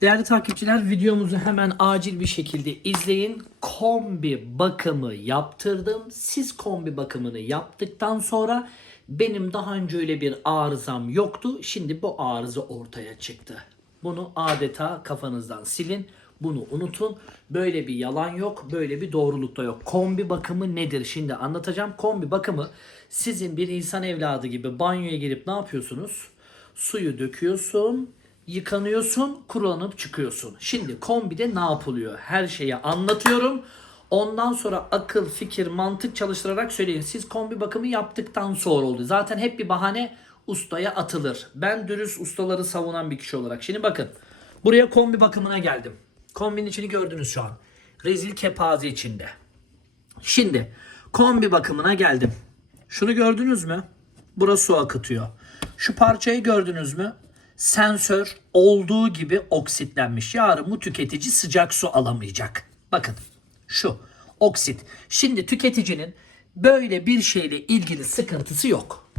Değerli takipçiler videomuzu hemen acil bir şekilde izleyin. Kombi bakımı yaptırdım. Siz kombi bakımını yaptıktan sonra benim daha önce öyle bir arızam yoktu. Şimdi bu arıza ortaya çıktı. Bunu adeta kafanızdan silin. Bunu unutun. Böyle bir yalan yok. Böyle bir doğruluk da yok. Kombi bakımı nedir? Şimdi anlatacağım. Kombi bakımı sizin bir insan evladı gibi banyoya girip ne yapıyorsunuz? Suyu döküyorsun, yıkanıyorsun, kurulanıp çıkıyorsun. Şimdi kombide ne yapılıyor? Her şeyi anlatıyorum. Ondan sonra akıl, fikir, mantık çalıştırarak söyleyin. Siz kombi bakımı yaptıktan sonra oldu. Zaten hep bir bahane ustaya atılır. Ben dürüst ustaları savunan bir kişi olarak. Şimdi bakın. Buraya kombi bakımına geldim. Kombinin içini gördünüz şu an. Rezil kepaze içinde. Şimdi kombi bakımına geldim. Şunu gördünüz mü? Burası su akıtıyor. Şu parçayı gördünüz mü? Sensör olduğu gibi oksitlenmiş. Yarın bu tüketici sıcak su alamayacak. Bakın şu oksit. Şimdi tüketicinin böyle bir şeyle ilgili sıkıntısı yok.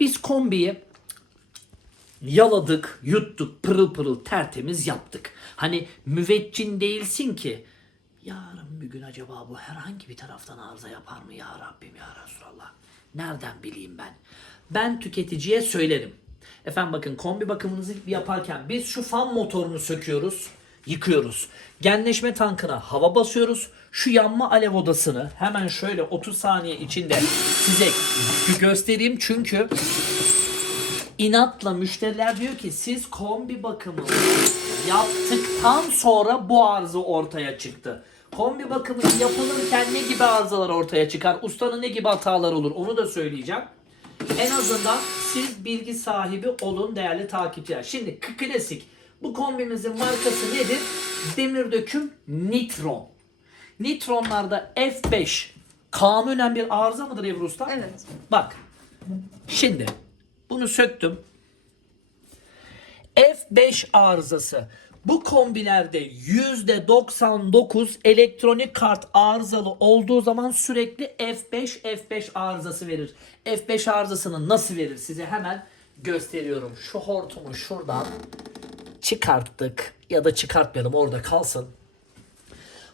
Biz kombiyi yaladık, yuttuk, pırıl pırıl tertemiz yaptık. Hani müveccin değilsin ki yarın bir gün acaba bu herhangi bir taraftan arıza yapar mı ya Rabbim ya Resulallah. Nereden bileyim ben? Ben tüketiciye söylerim. Efendim bakın kombi bakımınızı yaparken biz şu fan motorunu söküyoruz, yıkıyoruz. Genleşme tankına hava basıyoruz. Şu yanma alev odasını hemen şöyle 30 saniye içinde size göstereyim çünkü inatla müşteriler diyor ki siz kombi bakımı yaptıktan sonra bu arıza ortaya çıktı. Kombi bakımı yapılırken ne gibi arızalar ortaya çıkar? Ustanın ne gibi hatalar olur? Onu da söyleyeceğim. En azından siz bilgi sahibi olun değerli takipçiler. Şimdi klasik bu kombimizin markası nedir? Demir döküm Nitron. Nitronlarda F5 kanunen bir arıza mıdır Ebru Usta? Evet. Bak. Şimdi bunu söktüm. F5 arızası. Bu kombilerde %99 elektronik kart arızalı olduğu zaman sürekli F5 F5 arızası verir. F5 arızasını nasıl verir size hemen gösteriyorum. Şu hortumu şuradan çıkarttık ya da çıkartmayalım orada kalsın.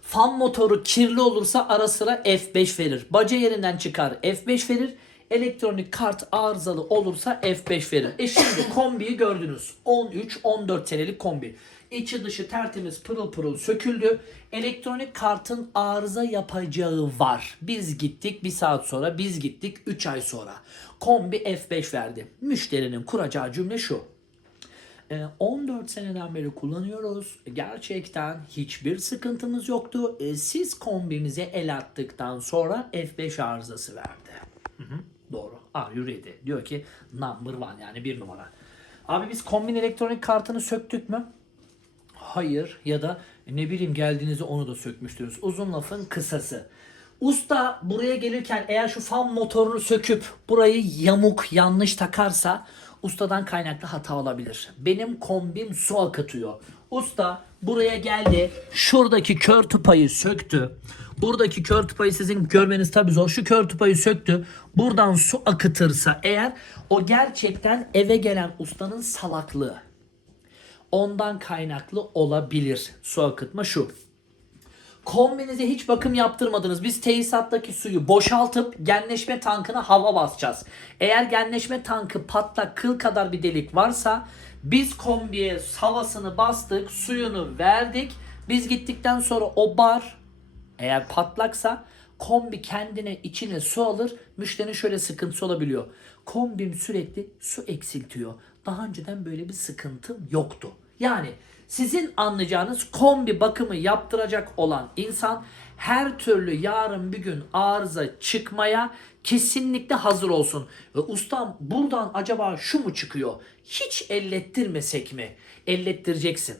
Fan motoru kirli olursa ara sıra F5 verir. Baca yerinden çıkar F5 verir. Elektronik kart arızalı olursa F5 verir. E şimdi kombiyi gördünüz. 13-14 senelik kombi. İçi dışı tertemiz pırıl pırıl söküldü. Elektronik kartın arıza yapacağı var. Biz gittik bir saat sonra biz gittik 3 ay sonra. Kombi F5 verdi. Müşterinin kuracağı cümle şu. Ee, 14 seneden beri kullanıyoruz. Gerçekten hiçbir sıkıntımız yoktu. Ee, Siz kombimize el attıktan sonra F5 arızası verdi. Are you ready? Diyor ki number one yani bir numara. Abi biz kombin elektronik kartını söktük mü? Hayır ya da ne bileyim geldiğinizde onu da sökmüştünüz. Uzun lafın kısası. Usta buraya gelirken eğer şu fan motorunu söküp burayı yamuk yanlış takarsa ustadan kaynaklı hata olabilir. Benim kombim su akıtıyor. Usta buraya geldi şuradaki kör tupayı söktü. Buradaki kör tupayı sizin görmeniz tabii zor. Şu kör tupayı söktü. Buradan su akıtırsa eğer o gerçekten eve gelen ustanın salaklığı ondan kaynaklı olabilir. Su akıtma şu. Kombinize hiç bakım yaptırmadınız. Biz tesisattaki suyu boşaltıp genleşme tankına hava basacağız. Eğer genleşme tankı patlak kıl kadar bir delik varsa biz kombiye havasını bastık, suyunu verdik. Biz gittikten sonra o bar eğer patlaksa kombi kendine içine su alır. Müşterinin şöyle sıkıntısı olabiliyor. Kombim sürekli su eksiltiyor. Daha önceden böyle bir sıkıntım yoktu. Yani sizin anlayacağınız kombi bakımı yaptıracak olan insan her türlü yarın bir gün arıza çıkmaya kesinlikle hazır olsun. Ve ustam buradan acaba şu mu çıkıyor? Hiç ellettirmesek mi? Ellettireceksin.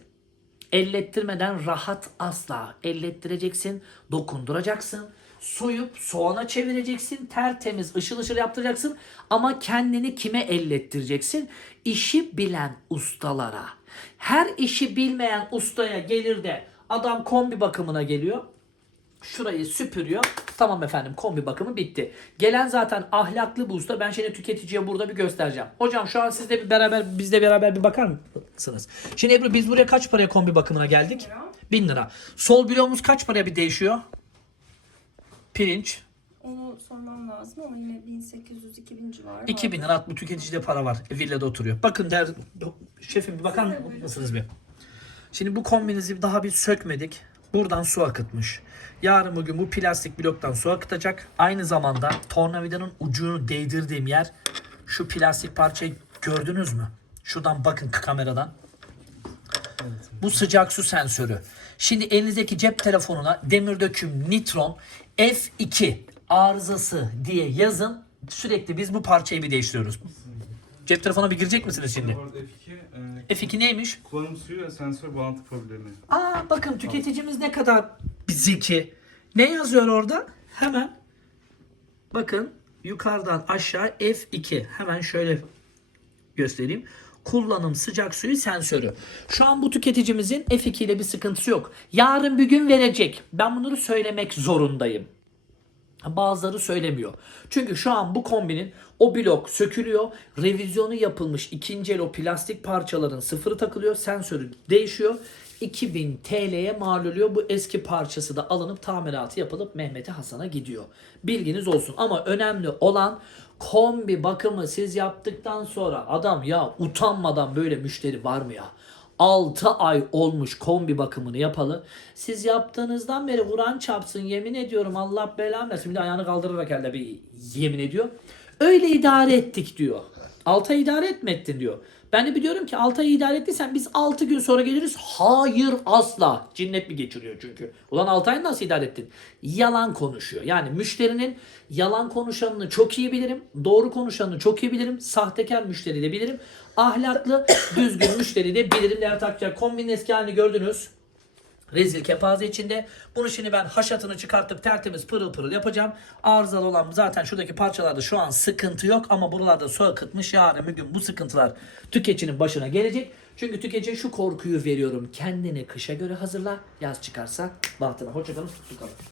Ellettirmeden rahat asla. Ellettireceksin, dokunduracaksın. Soyup soğana çevireceksin. Tertemiz ışıl ışıl yaptıracaksın. Ama kendini kime ellettireceksin? İşi bilen ustalara. Her işi bilmeyen ustaya gelir de adam kombi bakımına geliyor. Şurayı süpürüyor. Tamam efendim kombi bakımı bitti. Gelen zaten ahlaklı bu usta. Ben şimdi tüketiciye burada bir göstereceğim. Hocam şu an siz de bir beraber bizle beraber bir bakar mısınız? Şimdi Ebru biz buraya kaç paraya kombi bakımına geldik? lira. 1000 lira. Sol bloğumuz kaç paraya bir değişiyor? Pirinç. Onu sormam lazım ama yine 1800-2000 civarı. 2000 lira bu tüketicide para var. E, Villada oturuyor. Bakın der şefim bir bakar mısınız bir? Şimdi bu kombinizi daha bir sökmedik. Buradan su akıtmış. Yarın bugün bu plastik bloktan su akıtacak. Aynı zamanda tornavidanın ucunu değdirdiğim yer şu plastik parçayı gördünüz mü? Şuradan bakın kameradan. Bu sıcak su sensörü. Şimdi elinizdeki cep telefonuna demir döküm nitron F2 arızası diye yazın. Sürekli biz bu parçayı bir değiştiriyoruz. Cep telefona bir girecek misiniz şimdi? Orada F2 e, F2 neymiş? kullanım suyu ve sensör bağlantı problemi. Aa bakın tüketicimiz ne kadar zeki. Ne yazıyor orada? Hemen bakın yukarıdan aşağı F2. Hemen şöyle göstereyim. Kullanım sıcak suyu sensörü. Şu an bu tüketicimizin F2 ile bir sıkıntısı yok. Yarın bir gün verecek. Ben bunları söylemek zorundayım. Bazıları söylemiyor. Çünkü şu an bu kombinin o blok sökülüyor. Revizyonu yapılmış ikinci el o plastik parçaların sıfırı takılıyor. Sensörü değişiyor. 2000 TL'ye mal oluyor. Bu eski parçası da alınıp tamiratı yapılıp Mehmet'e Hasan'a gidiyor. Bilginiz olsun. Ama önemli olan kombi bakımı siz yaptıktan sonra adam ya utanmadan böyle müşteri var mı ya? 6 ay olmuş kombi bakımını yapalı. Siz yaptığınızdan beri Kur'an çarpsın yemin ediyorum Allah belanı versin. Bir de ayağını kaldırarak elde bir yemin ediyor. Öyle idare ettik diyor. 6 ay idare etmettin diyor. Ben de biliyorum ki 6 ay idare ettiysen biz 6 gün sonra geliriz. Hayır asla. Cinnet mi geçiriyor çünkü. Ulan 6 ay nasıl idare ettin? Yalan konuşuyor. Yani müşterinin yalan konuşanını çok iyi bilirim. Doğru konuşanını çok iyi bilirim. Sahtekar müşteri de bilirim. Ahlaklı, düzgün müşteri de bilirim. Değerli takacak. Kombinin eski halini gördünüz. Rezil kepaze içinde. Bunu şimdi ben haşatını çıkartıp tertemiz pırıl pırıl yapacağım. Arızalı olan zaten şuradaki parçalarda şu an sıkıntı yok ama buralarda su akıtmış. Yarın bir gün bu sıkıntılar tüketicinin başına gelecek. Çünkü tüketici şu korkuyu veriyorum. Kendini kışa göre hazırla. Yaz çıkarsa bahtına. Hoşçakalın. Tutalım.